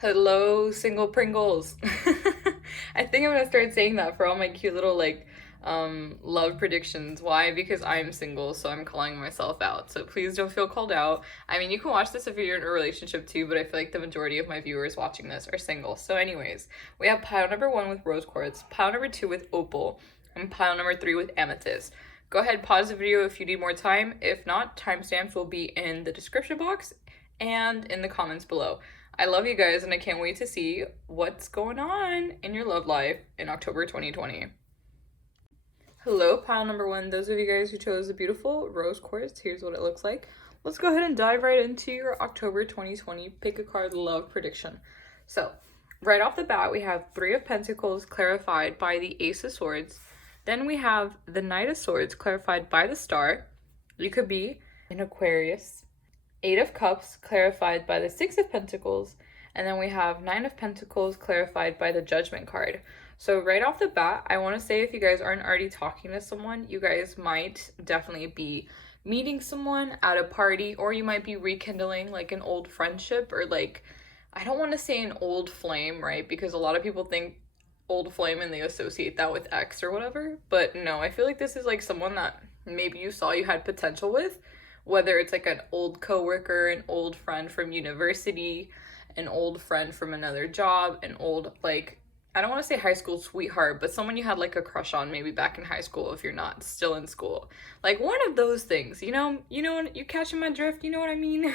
Hello, single Pringles. I think I'm gonna start saying that for all my cute little love predictions. Why? Because I'm single, so I'm calling myself out. So please don't feel called out. I mean, you can watch this if you're in a relationship too, but I feel like the majority of my viewers watching this are single. So anyways, we have pile number 1 with rose quartz, pile number 2 with opal, and pile number 3 with amethyst. Go ahead, pause the video if you need more time. If not, timestamps will be in the description box and in the comments below. I love you guys, and I can't wait to see what's going on in your love life in October 2020. Hello, pile number 1. Those of you guys who chose the beautiful rose quartz, here's what it looks like. Let's go ahead and dive right into your October 2020 pick a card love prediction. So, right off the bat, we have 3 of Pentacles clarified by the Ace of Swords. Then we have the Knight of Swords clarified by the Star. You could be an Aquarius. 8 of Cups clarified by the 6 of Pentacles, and then we have 9 of Pentacles clarified by the Judgment card. So right off the bat, I want to say if you guys aren't already talking to someone, you guys might definitely be meeting someone at a party, or you might be rekindling like an old friendship, or like, I don't want to say an old flame, right? Because a lot of people think old flame and they associate that with ex or whatever, but no, I feel like this is like someone that maybe you saw you had potential with. Whether it's like an old coworker, an old friend from university, an old friend from another job, an old, like, I don't want to say high school sweetheart, but someone you had like a crush on maybe back in high school if you're not still in school. Like one of those things, you know, you catching my drift, you know what I mean?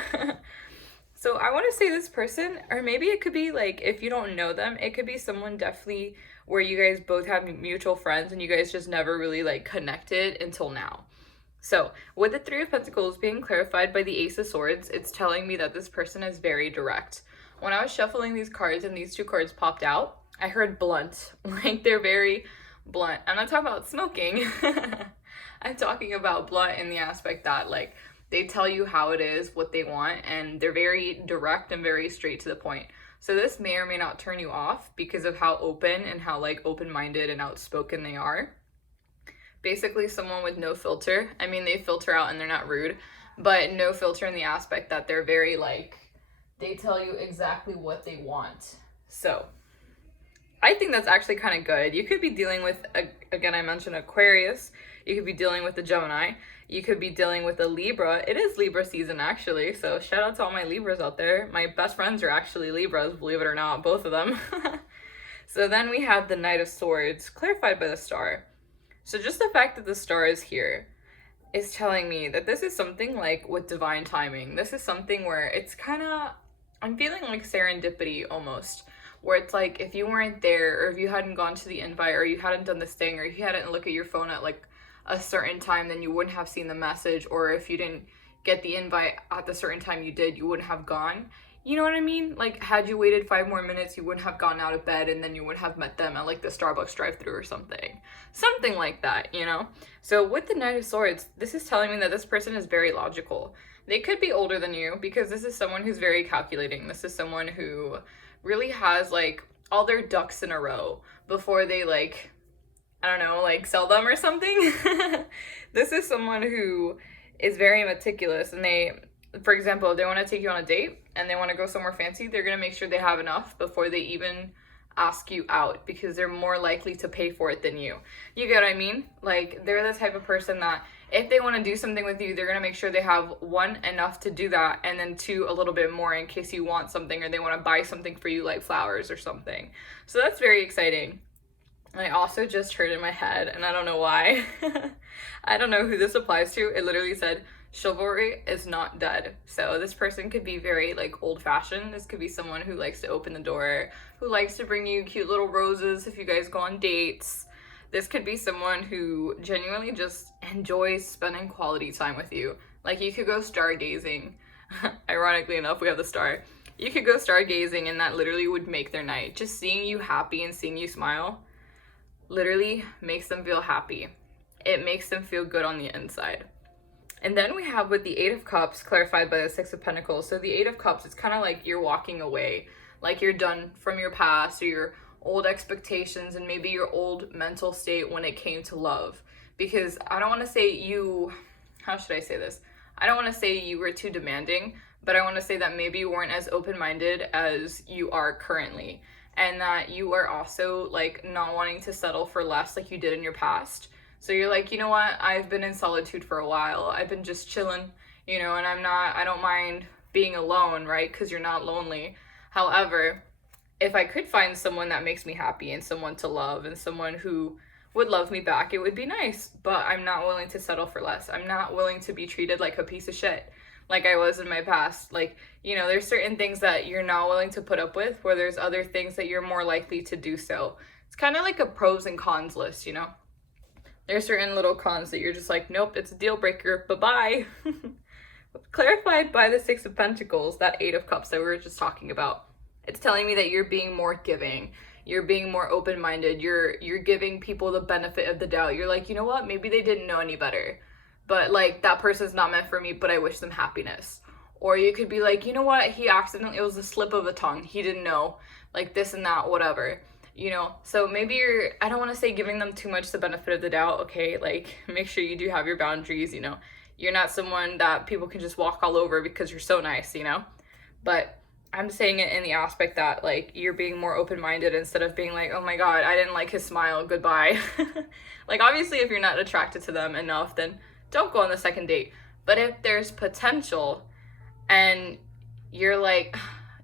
So I want to say this person, or maybe it could be like, if you don't know them, it could be someone definitely where you guys both have mutual friends and you guys just never really like connected until now. So, with the 3 of Pentacles being clarified by the Ace of Swords, it's telling me that this person is very direct. When I was shuffling these cards and these 2 cards popped out, I heard blunt. Like, they're very blunt. I'm not talking about smoking. I'm talking about blunt in the aspect that, like, they tell you how it is, what they want, and they're very direct and very straight to the point. So this may or may not turn you off because of how open and how, like, open-minded and outspoken they are. Basically someone with no filter. I mean, they filter out and they're not rude, but no filter in the aspect that they're very like, they tell you exactly what they want. So I think that's actually kind of good. You could be dealing with, again, I mentioned Aquarius. You could be dealing with the Gemini. You could be dealing with a Libra. It is Libra season, actually. So shout out to all my Libras out there. My best friends are actually Libras, believe it or not, both of them. So then we have the Knight of Swords, clarified by the Star. So just the fact that the Star is here is telling me that this is something like with divine timing. This is something where it's kind of, I'm feeling like serendipity almost, where it's like if you weren't there, or if you hadn't gone to the invite, or you hadn't done this thing, or if you hadn't looked at your phone at like a certain time, then you wouldn't have seen the message, or if you didn't get the invite at the certain time you did, you wouldn't have gone. You know what I mean? Like, had you waited 5 more minutes, you wouldn't have gotten out of bed, and then you wouldn't have met them at, like, the Starbucks drive-thru or something. Something like that, you know? So, with the Knight of Swords, this is telling me that this person is very logical. They could be older than you, because this is someone who's very calculating. This is someone who really has, like, all their ducks in a row before they, like, I don't know, like, sell them or something. This is someone who is very meticulous, and they, for example, if they want to take you on a date and they want to go somewhere fancy, they're going to make sure they have enough before they even ask you out, because they're more likely to pay for it than you. You get what I mean? Like, they're the type of person that if they want to do something with you, they're going to make sure they have 1, enough to do that, and then 2, a little bit more in case you want something or they want to buy something for you, like flowers or something. So that's very exciting. I also just heard in my head, and I don't know why, I don't know who this applies to. It literally said, chivalry is not dead. So this person could be very like old-fashioned. This could be someone who likes to open the door, who likes to bring you cute little roses if you guys go on dates. This could be someone who genuinely just enjoys spending quality time with you. Like, you could go stargazing. Ironically enough, we have the star. You could go stargazing, and that literally would make their night. Just seeing you happy and seeing you smile literally makes them feel happy. It makes them feel good on the inside. And then we have with the 8 of Cups clarified by the 6 of Pentacles. So the 8 of Cups, it's kind of like you're walking away, like you're done from your past or your old expectations and maybe your old mental state when it came to love. Because I don't want to say you, how should I say this? I don't want to say you were too demanding, but I want to say that maybe you weren't as open-minded as you are currently, and that you are also like not wanting to settle for less like you did in your past. So you're like, you know what, I've been in solitude for a while, I've been just chilling, you know, and I don't mind being alone, right? Because you're not lonely. However, if I could find someone that makes me happy and someone to love and someone who would love me back, it would be nice, but I'm not willing to settle for less. I'm not willing to be treated like a piece of shit like I was in my past. Like, you know, there's certain things that you're not willing to put up with, where there's other things that you're more likely to do so. It's kind of like a pros and cons list, you know? There's certain little cons that you're just like, nope, it's a deal breaker, bye-bye. Clarified by the Six of Pentacles, that Eight of Cups that we were just talking about. It's telling me that you're being more giving. You're being more open-minded. You're giving people the benefit of the doubt. You're like, you know what? Maybe they didn't know any better. But like, that person's not meant for me, but I wish them happiness. Or you could be like, you know what? It was a slip of a tongue. He didn't know. Like this and that, whatever. You know? So maybe I don't want to say giving them too much the benefit of the doubt. Okay, like make sure you do have your boundaries, you know? You're not someone that people can just walk all over because you're so nice, you know? But I'm saying it in the aspect that, like, you're being more open-minded instead of being like, oh my god, I didn't like his smile, goodbye. Like, obviously, if you're not attracted to them enough, then don't go on the second date. But if there's potential and you're like,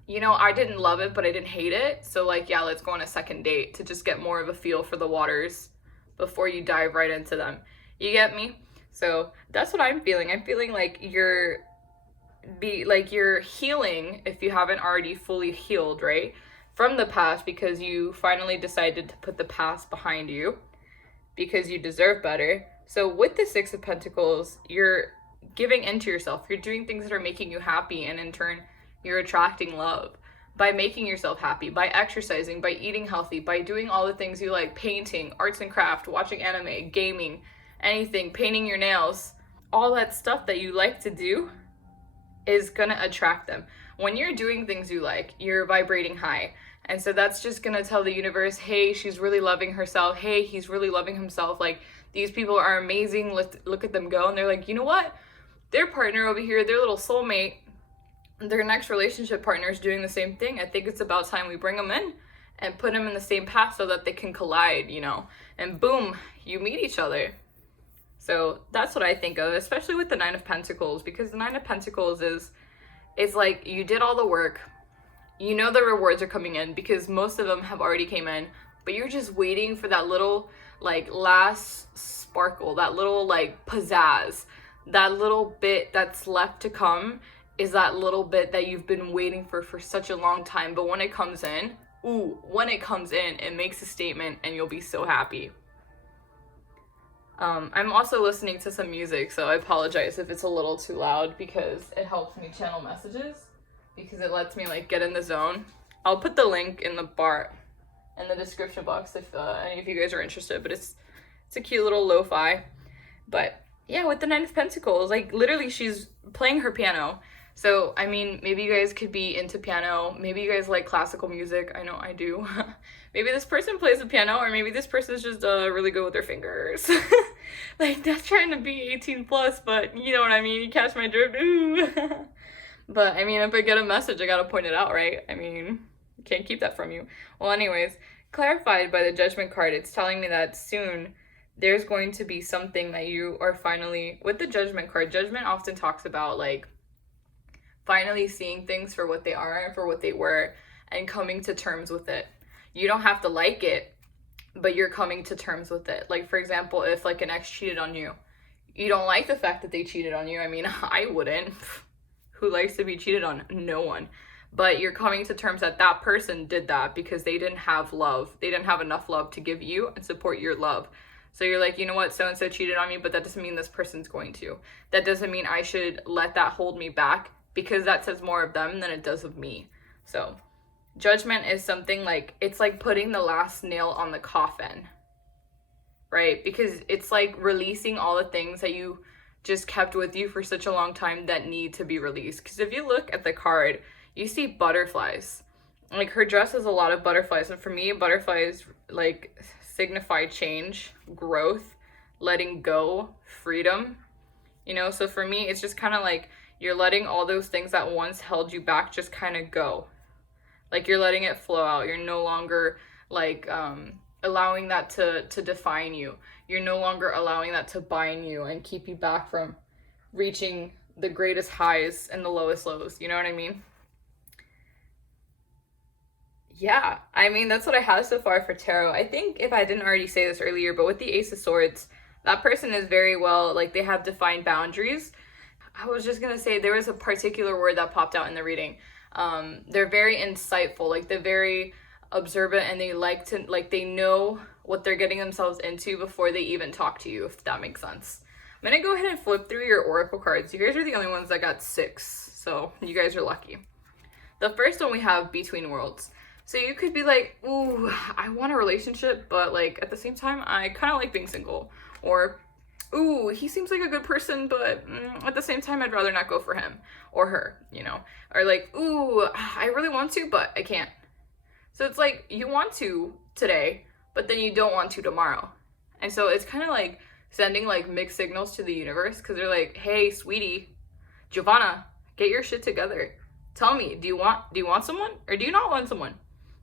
you know, I didn't love it, but I didn't hate it, so, like, yeah, let's go on a second date to just get more of a feel for the waters before you dive right into them. You get me? So that's what I'm feeling. I'm feeling like you're healing, if you haven't already fully healed, right, from the past, because you finally decided to put the past behind you because you deserve better. So with the Six of Pentacles, you're giving into yourself. You're doing things that are making you happy, and in turn you're attracting love by making yourself happy, by exercising, by eating healthy, by doing all the things you like: painting, arts and craft, watching anime, gaming, anything, painting your nails. All that stuff that you like to do is gonna attract them. When you're doing things you like, you're vibrating high. And so that's just gonna tell the universe, hey, she's really loving herself. Hey, he's really loving himself. Like, these people are amazing. Look at them go. And they're like, you know what? Their partner over here, their little soulmate, their next relationship partner is doing the same thing. I think it's about time we bring them in and put them in the same path so that they can collide, you know? And boom, you meet each other. So that's what I think of, especially with the Nine of Pentacles, because the Nine of Pentacles is like, you did all the work. You know the rewards are coming in because most of them have already came in, but you're just waiting for that little, like, last sparkle, that little, like, pizzazz, that little bit that's left to come is that little bit that you've been waiting for such a long time. But when it comes in, it makes a statement and you'll be so happy. I'm also listening to some music, so I apologize if it's a little too loud because it helps me channel messages, because it lets me like get in the zone. I'll put the link in the description box if any of you guys are interested, but it's a cute little lo-fi. But yeah, with the Nine of Pentacles, like literally she's playing her piano. So, I mean, maybe you guys could be into piano. Maybe you guys like classical music. I know I do. Maybe this person plays the piano, or maybe this person's just really good with their fingers. Like, that's trying to be 18 plus, but you know what I mean? You catch my drift? Ooh. But, I mean, if I get a message, I gotta point it out, right? I mean, can't keep that from you. Well, anyways, clarified by the Judgment card, it's telling me that soon there's going to be something that you are finally... With the Judgment card, Judgment often talks about, like, finally seeing things for what they are and for what they were and coming to terms with it. You don't have to like it, but you're coming to terms with it. Like, for example, if like an ex cheated on you, you don't like the fact that they cheated on you. I mean, I wouldn't. Who likes to be cheated on? No one. But you're coming to terms that that person did that because they didn't have love. They didn't have enough love to give you and support your love. So you're like, you know what, so-and-so cheated on me, but that doesn't mean this person's going to. That doesn't mean I should let that hold me back, because that says more of them than it does of me. So Judgment is something like, it's like putting the last nail on the coffin, right? Because it's like releasing all the things that you just kept with you for such a long time that need to be released. Because if you look at the card, you see butterflies. Like, her dress has a lot of butterflies. And for me, butterflies like signify change, growth, letting go, freedom. You know, so for me, it's just kind of like, You're letting all those things that once held you back just kind of go. Like, you're letting it flow out. You're no longer, like, allowing that to define you. You're no longer allowing that to bind you and keep you back from reaching the greatest highs and the lowest lows. You know what I mean? Yeah, I mean, that's what I have so far for tarot. I think if I didn't already say this earlier, but with the Ace of Swords, that person is very well, like, they have defined boundaries. I was just gonna say, there was a particular word that popped out in the reading. They're very insightful, like, they're very observant, and they like to, like, they know what they're getting themselves into before they even talk to you, if that makes sense. I'm gonna go ahead and flip through your oracle cards. You guys are the only ones that got 6, so you guys are lucky. The first one we have Between Worlds. So you could be like, ooh, I want a relationship, but, like, at the same time, I kind of like being single. Or, ooh, he seems like a good person, but at the same time, I'd rather not go for him or her, you know? Or, like, ooh, I really want to, but I can't. So it's like, you want to today, but then you don't want to tomorrow. And so it's kind of like sending, like, mixed signals to the universe, because they're like, hey, sweetie, Giovanna, get your shit together. Tell me, do you want someone, or do you not want someone?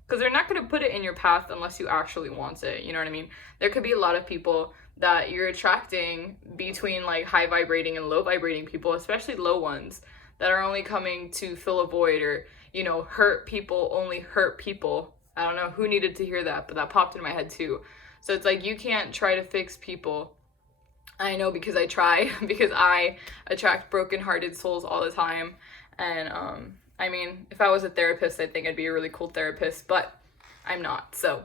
Because they're not going to put it in your path unless you actually want it, you know what I mean? There could be a lot of people that you're attracting between, like, high vibrating and low vibrating people, especially low ones, that are only coming to fill a void, or, you know, hurt people only hurt people. I don't know who needed to hear that, but that popped in my head too. So it's like, you can't try to fix people. I know, because I try, because I attract broken-hearted souls all the time. And, I mean, if I was a therapist, I think I'd be a really cool therapist, but I'm not. So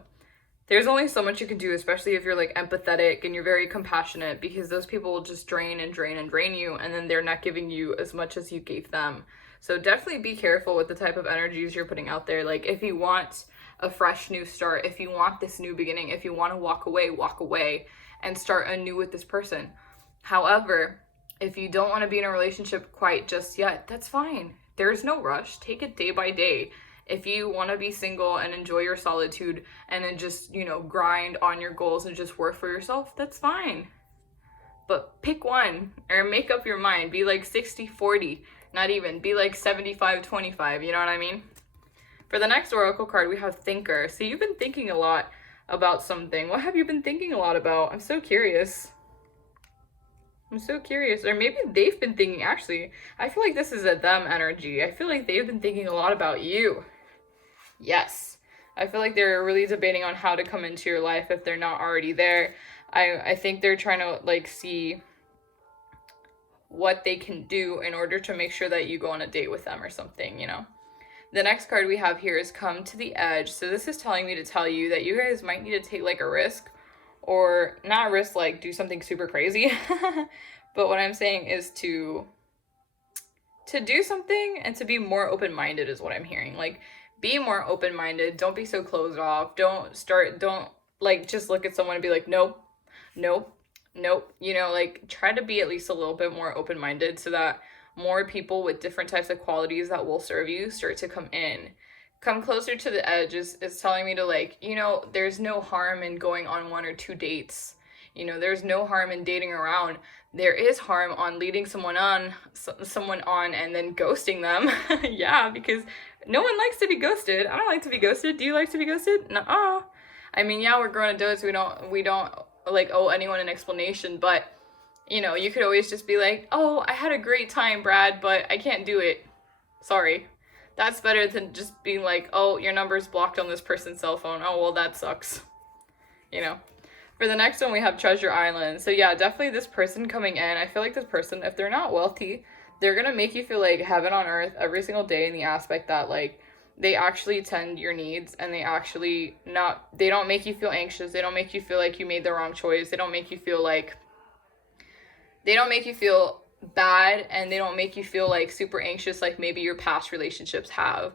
there's only so much you can do, especially if you're, like, empathetic and you're very compassionate, because those people will just drain and drain and drain you, and then they're not giving you as much as you gave them. So definitely be careful with the type of energies you're putting out there. Like, if you want a fresh new start, if you want this new beginning, if you want to walk away and start anew with this person. However, if you don't want to be in a relationship quite just yet, that's fine. There's no rush. Take it day by day. If you want to be single and enjoy your solitude and then just, you know, grind on your goals and just work for yourself, that's fine. But pick one, or make up your mind. Be like 60-40, not even. Be like 75-25, you know what I mean? For the next oracle card, we have Thinker. So you've been thinking a lot about something. What have you been thinking a lot about? I'm so curious. Or maybe they've been thinking, actually, I feel like this is a them energy. I feel like they've been thinking a lot about you. Yes. I feel like they're really debating on how to come into your life if they're not already there. I think they're trying to, like, see what they can do in order to make sure that you go on a date with them or something, you know? The next card we have here is Come to the Edge. So this is telling me to tell you that you guys might need to take, like, a risk. Or not risk, like, do something super crazy. But what I'm saying is to do something and to be more open-minded is what I'm hearing. Like, be more open-minded. Don't be so closed off. Don't, like, just look at someone and be like, nope. You know, like, try to be at least a little bit more open-minded so that more people with different types of qualities that will serve you start to come in. Come closer to the edge is telling me to, like, you know, there's no harm in going on 1 or 2 dates. You know, there's no harm in dating around. There is harm on leading someone on and then ghosting them. Yeah, because no one likes to be ghosted. I don't like to be ghosted. Do you like to be ghosted? Nuh-uh. I mean, yeah, we're grown adults. We don't like owe anyone an explanation, but, you know, you could always just be like, oh, I had a great time, Brad, but I can't do it. Sorry. That's better than just being like, oh, your number's blocked on this person's cell phone. Oh, well, that sucks. You know? For the next one, we have Treasure Island. So yeah, definitely this person coming in. I feel like this person, if they're not wealthy, they're going to make you feel like heaven on earth every single day in the aspect that, like, they actually tend your needs, and they don't make you feel anxious. They don't make you feel like you made the wrong choice. They don't make you feel bad, and they don't make you feel like super anxious like maybe your past relationships have.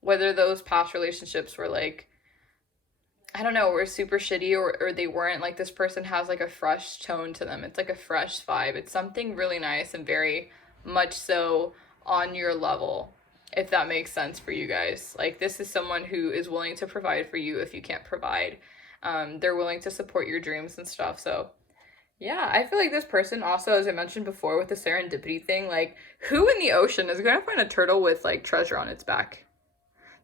Whether those past relationships were, like, I don't know, were super shitty or they weren't. Like, this person has, like, a fresh tone to them. It's like a fresh vibe. It's something really nice and very much so on your level, if that makes sense for you guys. Like, this is someone who is willing to provide for you if you can't provide. They're willing to support your dreams and stuff. So Yeah, I feel like this person also, as I mentioned before with the serendipity thing, like, who in the ocean is going to find a turtle with, like, treasure on its back?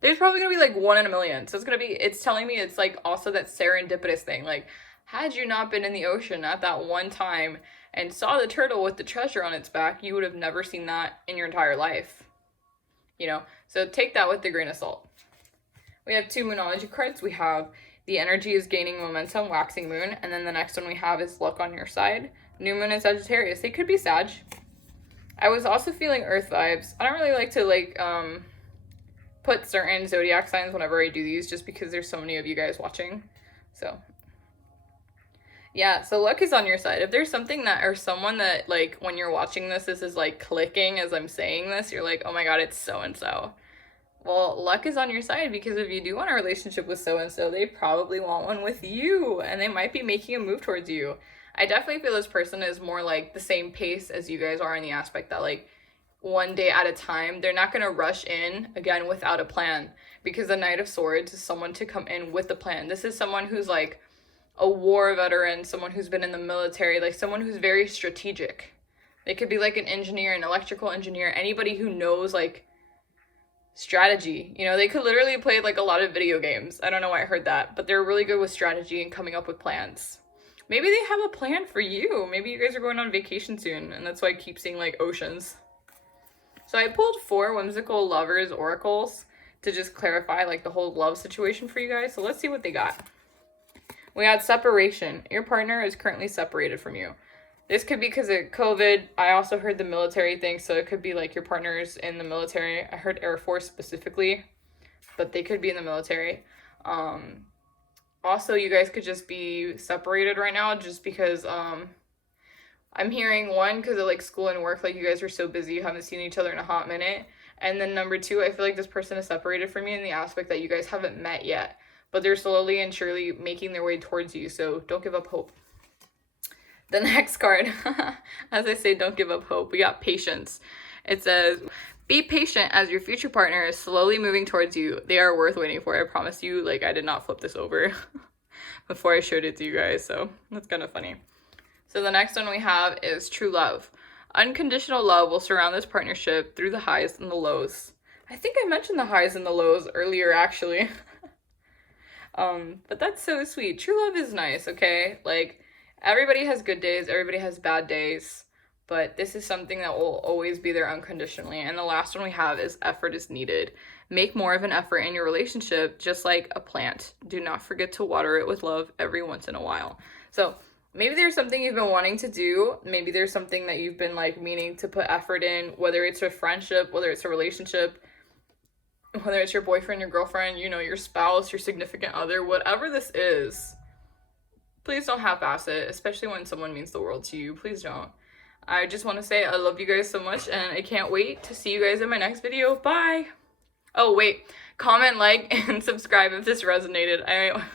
There's probably going to be, like, 1 in a million. So it's telling me it's, like, also that serendipitous thing. Like, had you not been in the ocean at that one time and saw the turtle with the treasure on its back, you would have never seen that in your entire life. You know? So take that with a grain of salt. We have 2 Monology cards. We have the energy is gaining momentum, waxing moon, and then the next one we have is luck on your side. New moon and Sagittarius. They could be Sag. I was also feeling earth vibes. I don't really like to put certain zodiac signs whenever I do these just because there's so many of you guys watching. So yeah, so luck is on your side. If there's something that or someone that like when you're watching this is like clicking as I'm saying this, you're like, oh my god, it's so and so. Well, luck is on your side because if you do want a relationship with so-and-so, they probably want one with you, and they might be making a move towards you. I definitely feel this person is more like the same pace as you guys are in the aspect that, like, one day at a time. They're not going to rush in, again, without a plan, because the Knight of Swords is someone to come in with a plan. This is someone who's, like, a war veteran, someone who's been in the military, like, someone who's very strategic. They could be, like, an engineer, an electrical engineer, anybody who knows, like, strategy. You know, they could literally play like a lot of video games. I don't know why I heard that, but they're really good with strategy and coming up with plans. Maybe they have a plan for you. Maybe you guys are going on vacation soon, and that's why I keep seeing like oceans. So I pulled 4 Whimsical Lovers Oracles to just clarify like the whole love situation for you guys. So let's see what they got. We had separation. Your partner is currently separated from you. This could be because of COVID. I also heard the military thing, so it could be like your partner's in the military. I heard Air Force specifically, but they could be in the military. Also, you guys could just be separated right now just because I'm hearing, one, because of like school and work, like you guys are so busy, you haven't seen each other in a hot minute. And then number 2, I feel like this person is separated from you in the aspect that you guys haven't met yet, but they're slowly and surely making their way towards you, so don't give up hope. The next card, as I say, don't give up hope. We got patience. It says, be patient as your future partner is slowly moving towards you. They are worth waiting for. I promise you, like, I did not flip this over before I showed it to you guys, so that's kind of funny. So the next one we have is true love. Unconditional love will surround this partnership through the highs and the lows. I think I mentioned the highs and the lows earlier, actually. But that's so sweet. True love is nice, okay? Like, everybody has good days, everybody has bad days, but this is something that will always be there unconditionally. And the last one we have is effort is needed. Make more of an effort in your relationship, just like a plant. Do not forget to water it with love every once in a while. So maybe there's something you've been wanting to do. Maybe there's something that you've been like meaning to put effort in, whether it's a friendship, whether it's a relationship, whether it's your boyfriend, your girlfriend, you know, your spouse, your significant other, whatever this is. Please don't half-ass it, especially when someone means the world to you. Please don't. I just want to say I love you guys so much, and I can't wait to see you guys in my next video. Bye! Oh, wait. Comment, like, and subscribe if this resonated.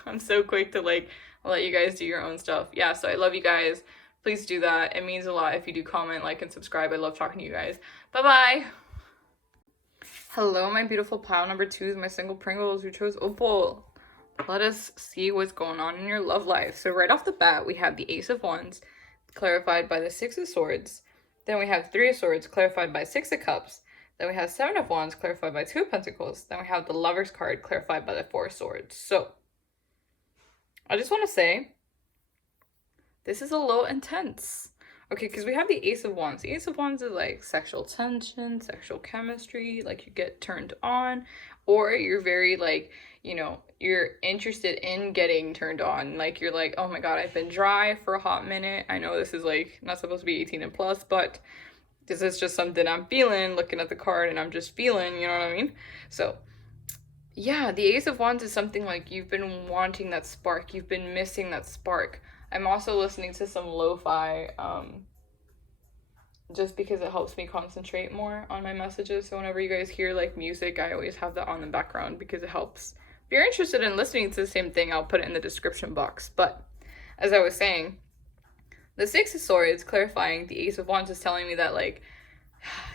I'm so quick to, like, let you guys do your own stuff. Yeah, so I love you guys. Please do that. It means a lot if you do comment, like, and subscribe. I love talking to you guys. Bye-bye! Hello, my beautiful pile number 2s, my single Pringles who chose Opal. Let us see what's going on in your love life. So right off the bat, we have the Ace of Wands, clarified by the 6 of Swords. Then we have 3 of Swords, clarified by 6 of Cups. Then we have 7 of Wands, clarified by 2 of Pentacles. Then we have the Lover's card, clarified by the 4 of Swords. So, I just want to say, this is a little intense. Okay, because we have the Ace of Wands. The Ace of Wands is like sexual tension, sexual chemistry, like you get turned on, or you're very like, you know, you're interested in getting turned on. Like you're like, oh my god, I've been dry for a hot minute. I know this is like not supposed to be 18 and plus, but this is just something I'm feeling, looking at the card and I'm just feeling, you know what I mean? So yeah, the Ace of Wands is something like you've been wanting that spark. You've been missing that spark. I'm also listening to some lo-fi, just because it helps me concentrate more on my messages. So whenever you guys hear like music, I always have that on the background because it helps. If you're interested in listening to the same thing, I'll put it in the description box. But as I was saying, the 6 of Swords clarifying the Ace of Wands is telling me that like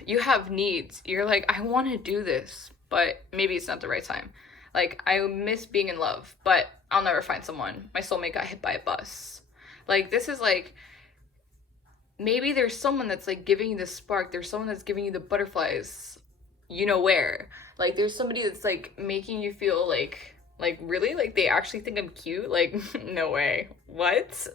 you have needs. You're like, I want to do this, but maybe it's not the right time. Like, I miss being in love, but I'll never find someone. My soulmate got hit by a bus. Like, this is like, maybe there's someone that's like giving you the spark, there's someone that's giving you the butterflies, you know where. Like there's somebody that's like making you feel like really, like they actually think I'm cute. Like no way, what?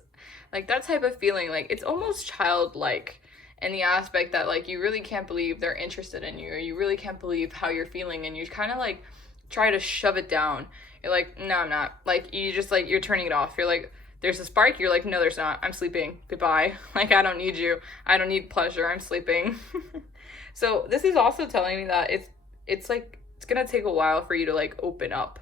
Like that type of feeling, like it's almost childlike in the aspect that like you really can't believe they're interested in you, or you really can't believe how you're feeling, and you kind of like try to shove it down. You're like, no, I'm not. Like you just like, you're turning it off. You're like, there's a spark. You're like, no, there's not. I'm sleeping. Goodbye. Like I don't need you. I don't need pleasure. I'm sleeping. So this is also telling me that it's like it's gonna take a while for you to like open up,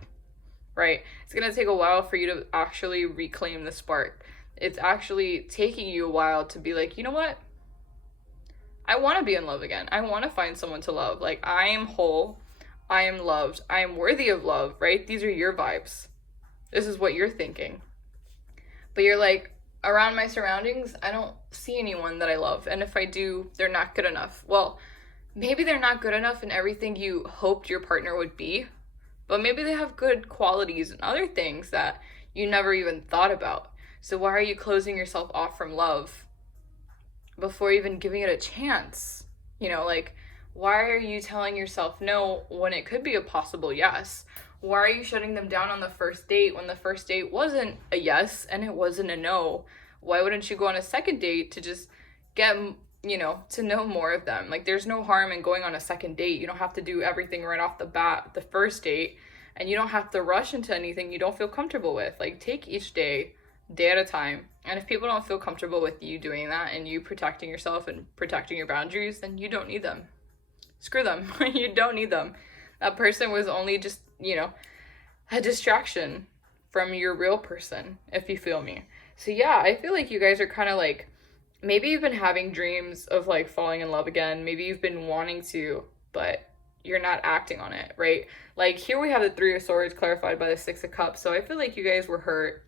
right? It's gonna take a while for you to actually reclaim the spark. It's actually taking you a while to be like, you know what? I want to be in love again. I want to find someone to love. Like I am whole. I am loved. I am worthy of love, right? These are your vibes. This is what you're thinking. But you're like, around my surroundings, I don't see anyone that I love. And if I do, they're not good enough. Well, maybe they're not good enough in everything you hoped your partner would be, but maybe they have good qualities and other things that you never even thought about. So why are you closing yourself off from love before even giving it a chance? You know, like, why are you telling yourself no when it could be a possible yes? Why are you shutting them down on the first date when the first date wasn't a yes and it wasn't a no? Why wouldn't you go on a second date to just get, you know, to know more of them? Like there's no harm in going on a second date. You don't have to do everything right off the bat the first date, and you don't have to rush into anything you don't feel comfortable with. Like take each day at a time. And if people don't feel comfortable with you doing that and you protecting yourself and protecting your boundaries, then you don't need them. Screw them. You don't need them. That person was only just, you know, a distraction from your real person, if you feel me. So yeah, I feel like you guys are kind of like, maybe you've been having dreams of like falling in love again. Maybe you've been wanting to, but you're not acting on it, right? Like here we have the Three of Swords clarified by the Six of Cups. So I feel like you guys were hurt.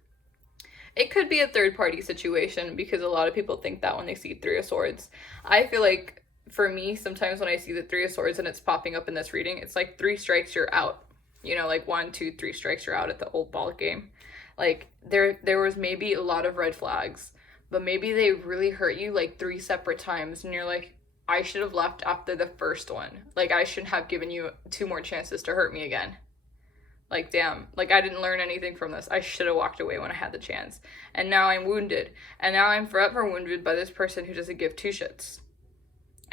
It could be a third party situation because a lot of people think that when they see Three of Swords. I feel like for me, sometimes when I see the Three of Swords and it's popping up in this reading, it's like 3 strikes, you're out. You know, like 1, 2, 3 strikes, you're out at the old ball game. Like there was maybe a lot of red flags, but maybe they really hurt you like 3 separate times, and you're like, I should have left after the first one. Like I shouldn't have given you 2 more chances to hurt me again. Like, damn, like I didn't learn anything from this. I should have walked away when I had the chance. And now I'm wounded. And now I'm forever wounded by this person who doesn't give 2 shits.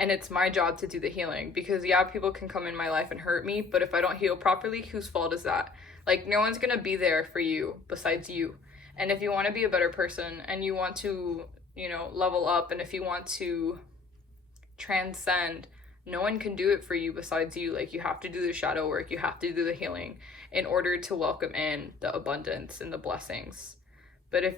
And it's my job to do the healing, because yeah, people can come in my life and hurt me, but if I don't heal properly, whose fault is that? Like no one's gonna be there for you besides you. And if you want to be a better person and you want to, you know, level up, and if you want to transcend, no one can do it for you besides you. Like you have to do the shadow work, you have to do the healing in order to welcome in the abundance and the blessings. But if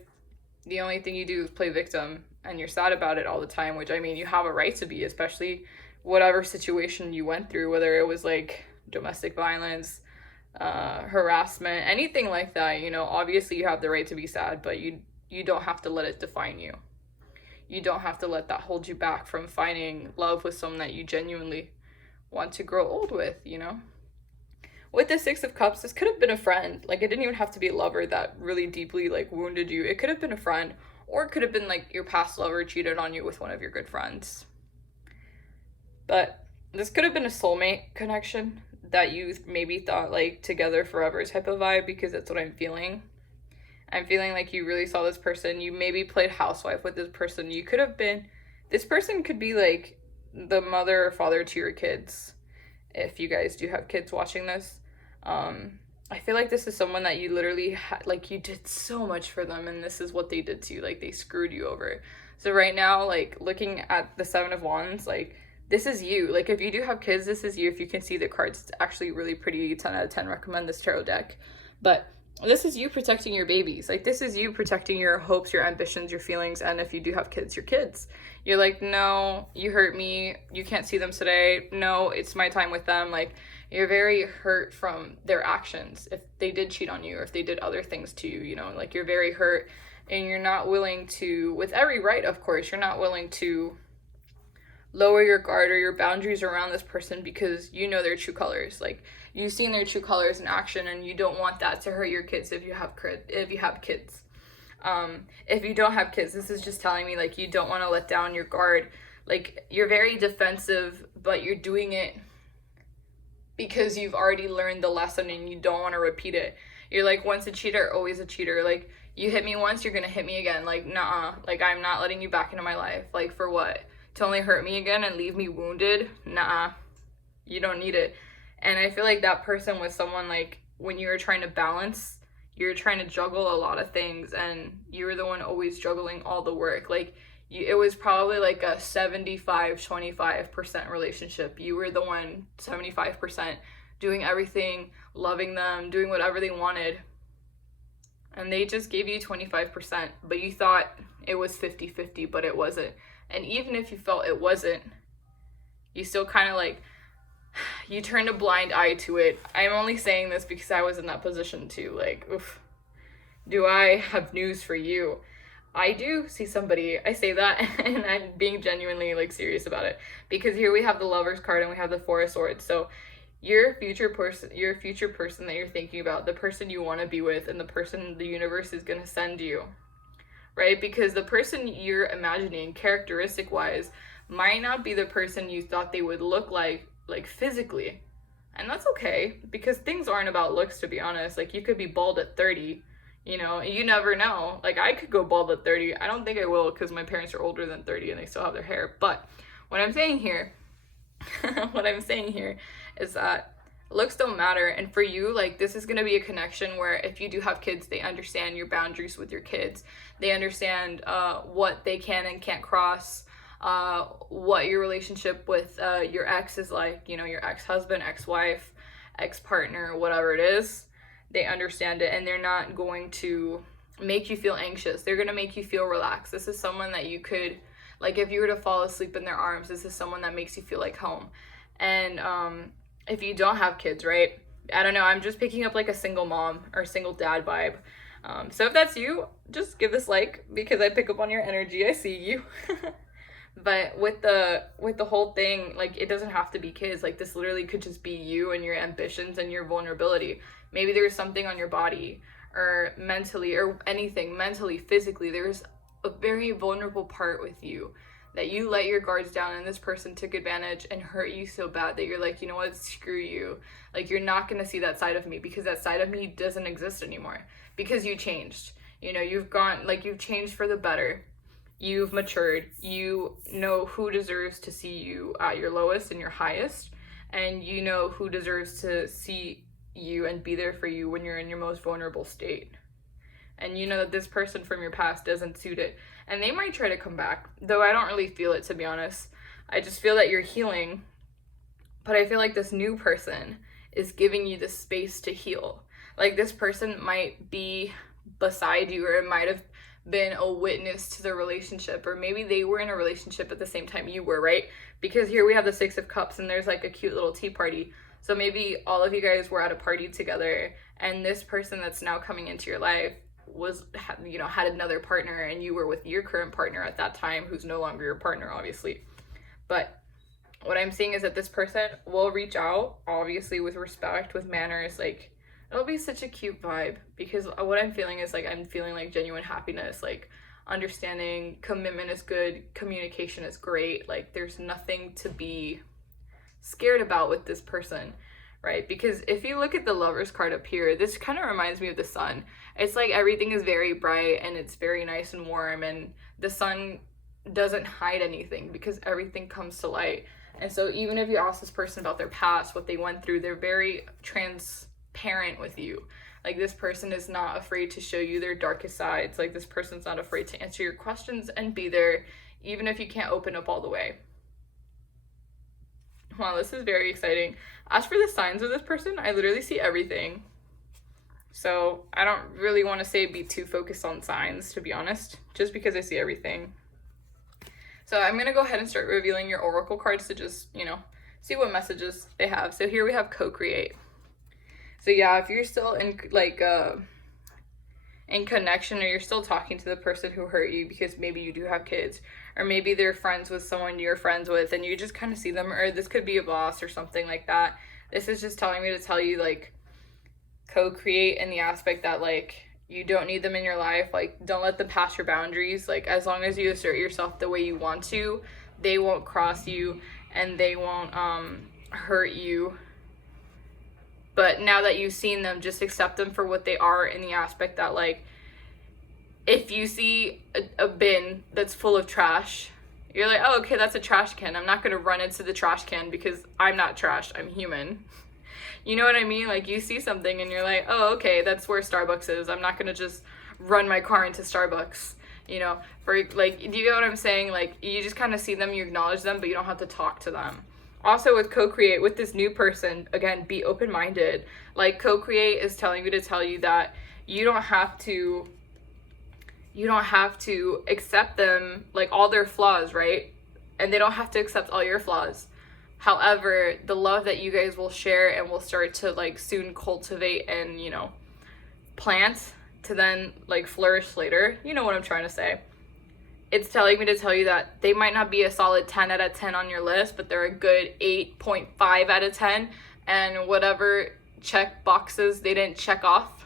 the only thing you do is play victim and you're sad about it all the time, which I mean, you have a right to be, especially whatever situation you went through, whether it was like domestic violence, harassment, anything like that, you know, obviously you have the right to be sad, but you don't have to let it define you. You don't have to let that hold you back from finding love with someone that you genuinely want to grow old with, you know? With the Six of Cups, this could have been a friend. Like, it didn't even have to be a lover that really deeply, like, wounded you. It could have been a friend, or it could have been, like, your past lover cheated on you with one of your good friends. But this could have been a soulmate connection that you maybe thought, like, together forever type of vibe, because that's what I'm feeling. I'm feeling like you really saw this person. You maybe played housewife with this person. You could have been, this person could be, like, the mother or father to your kids, if you guys do have kids watching this. I feel like this is someone that you literally like, you did so much for them, and this is what they did to you. Like, they screwed you over. So right now, like, looking at the 7 of Wands, like, this is you. Like, if you do have kids, this is you. If you can see the cards, it's actually really pretty. 10 out of 10 recommend this tarot deck. But this is you protecting your babies. Like, this is you protecting your hopes, your ambitions, your feelings, and if you do have kids, your kids. You're like, no, you hurt me. You can't see them today. No, it's my time with them. Like, you're very hurt from their actions. If they did cheat on you, or if they did other things to you, you know, like, you're very hurt, and you're not willing to, with every right, of course, you're not willing to lower your guard or your boundaries around this person, because you know their true colors. Like, you've seen their true colors in action, and you don't want that to hurt your kids if you have kids. If you don't have kids, this is just telling me, like, you don't want to let down your guard. Like, you're very defensive, but you're doing it because you've already learned the lesson and you don't want to repeat it. You're like, once a cheater, always a cheater. Like, you hit me once, you're gonna hit me again. Like, nah, like, I'm not letting you back into my life. Like, for what? To only hurt me again and leave me wounded? Nah, you don't need it. And I feel like that person was someone, like, when you were trying to balance, you're trying to juggle a lot of things, and you were the one always juggling all the work. Like, it was probably like a 75-25% relationship. You were the one 75% doing everything, loving them, doing whatever they wanted. And they just gave you 25%, but you thought it was 50-50, but it wasn't. And even if you felt it wasn't, you still kind of like, you turned a blind eye to it. I'm only saying this because I was in that position too. Like, oof, do I have news for you? I do see somebody. I say that and I'm being genuinely, like, serious about it, because here we have the Lover's card and we have the Four of Swords. So your future person that you're thinking about, the person you want to be with, and the person the universe is going to send you, right? Because the person you're imagining, characteristic wise, might not be the person you thought they would look like physically. And that's okay, because things aren't about looks, to be honest. Like, you could be bald at 30, you know, you never know. Like, I could go bald at 30. I don't think I will, because my parents are older than 30 and they still have their hair. But what I'm saying here is that looks don't matter. And for you, like, this is going to be a connection where if you do have kids, they understand your boundaries with your kids. They understand what they can and can't cross, what your relationship with your ex is like, you know, your ex-husband, ex-wife, ex-partner, whatever it is. They understand it, and they're not going to make you feel anxious. They're going to make you feel relaxed. This is someone that you could, like, if you were to fall asleep in their arms, this is someone that makes you feel like home. And if you don't have kids, right? I don't know, I'm just picking up like a single mom or single dad vibe. So if that's you, just give this like, because I pick up on your energy. I see you. But with the whole thing, like, it doesn't have to be kids. Like, this literally could just be you and your ambitions and your vulnerability. Maybe there's something on your body or mentally or anything, mentally, physically, there's a very vulnerable part with you that you let your guards down, and this person took advantage and hurt you so bad that you're like, you know what, screw you. Like, you're not going to see that side of me, because that side of me doesn't exist anymore, because you changed. You know, you've changed for the better. You've matured. You know who deserves to see you at your lowest and your highest, and you know who deserves to see you and be there for you when you're in your most vulnerable state. And you know that this person from your past doesn't suit it. And they might try to come back, though I don't really feel it, to be honest. I just feel that you're healing. But I feel like this new person is giving you the space to heal. Like, this person might be beside you, or it might have been a witness to the relationship, or maybe they were in a relationship at the same time you were, right? Because here we have the Six of Cups and there's like a cute little tea party. So maybe all of you guys were at a party together, and this person that's now coming into your life had another partner, and you were with your current partner at that time, who's no longer your partner, obviously. But what I'm seeing is that this person will reach out, obviously with respect, with manners. Like, it'll be such a cute vibe, because what I'm feeling is, like, I'm feeling like genuine happiness, like understanding, commitment is good, communication is great. Like, there's nothing to be scared about with this person, right? Because if you look at the Lover's card up here, this kind of reminds me of the sun. It's like everything is very bright and it's very nice and warm, and the sun doesn't hide anything because everything comes to light. And so even if you ask this person about their past, what they went through, they're very transparent with you. Like, this person is not afraid to show you their darkest sides. Like, this person's not afraid to answer your questions and be there, even if you can't open up all the way. Wow, this is very exciting. As for the signs of this person, I literally see everything. So I don't really want to say be too focused on signs, to be honest, just because I see everything. So I'm going to go ahead and start revealing your oracle cards to just, see what messages they have. So here we have co-create. So yeah, if you're still in connection, or you're still talking to the person who hurt you, because maybe you do have kids, or maybe they're friends with someone you're friends with and you just kind of see them, or this could be a boss or something like that. This is just telling me to tell you, like, co-create in the aspect that, like, You don't need them in your life. Like, don't let them pass your boundaries. Like, as long as you assert yourself the way you want to, they won't cross you and they won't hurt you. But now that you've seen them, just accept them for what they are, in the aspect that, like, if you see a bin that's full of trash, you're like, oh, okay, that's a trash can. I'm not going to run into the trash can because I'm not trash. I'm human. You know what I mean? Like, you see something and you're like, oh, okay, that's where Starbucks is. I'm not going to just run my car into Starbucks, you know? For, like, do you get what I'm saying? Like, you just kind of see them, you acknowledge them, but you don't have to talk to them. Also, with co-create, with this new person, again, be open-minded. Like, co-create is telling me to tell you that you don't have to accept them, like, all their flaws, right? And they don't have to accept all your flaws. However, the love that you guys will share and will start to, like, soon cultivate and, you know, plant to then, like, flourish later. You know what I'm trying to say. It's telling me to tell you that they might not be a solid 10 out of 10 on your list, but they're a good 8.5 out of 10. And whatever check boxes they didn't check off,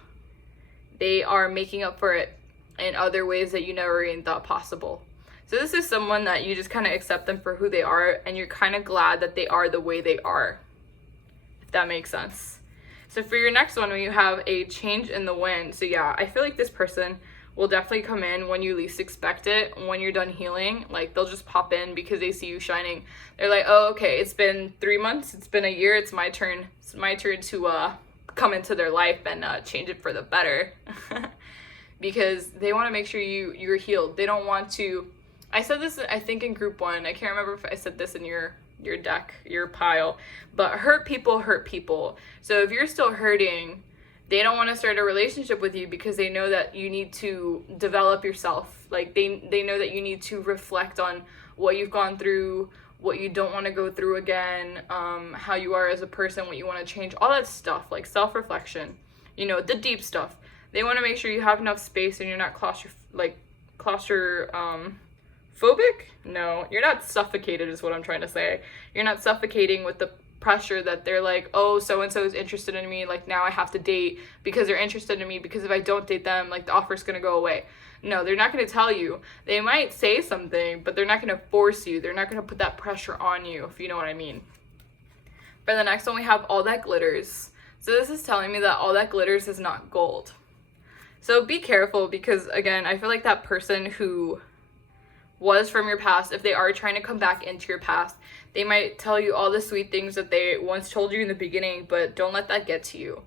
they are making up for it in other ways that you never even thought possible. So this is someone that you just kind of accept them for who they are, and you're kind of glad that they are the way they are, if that makes sense. So for your next one, you have a change in the wind. So yeah, I feel like this person will definitely come in when you least expect it. When you're done healing, like, they'll just pop in because they see you shining. They're like, oh, okay, it's been 3 months, it's been a year, it's my turn to come into their life and change it for the better. Because they want to make sure you're healed. They don't want to, I said this, I think, in group 1. I can't remember if I said this in your deck, your pile, but hurt people. So if you're still hurting, they don't want to start a relationship with you because they know that you need to develop yourself. Like, they know that you need to reflect on what you've gone through, what you don't want to go through again, how you are as a person, what you want to change, all that stuff, like self-reflection, you know, the deep stuff. They want to make sure you have enough space and you're not claustrophobic. No, you're not suffocated is what I'm trying to say. You're not suffocating with the pressure that they're like, oh, so-and-so is interested in me, like, now I have to date because they're interested in me, because if I don't date them, like, the offer's gonna go away. No, they're not gonna tell you. They might say something, but they're not gonna force you. They're not gonna put that pressure on you, if you know what I mean. For the next one, we have all that glitters. So this is telling me that all that glitters is not gold. So be careful, because, again, I feel like that person who was from your past, if they are trying to come back into your past, they might tell you all the sweet things that they once told you in the beginning, but don't let that get to you.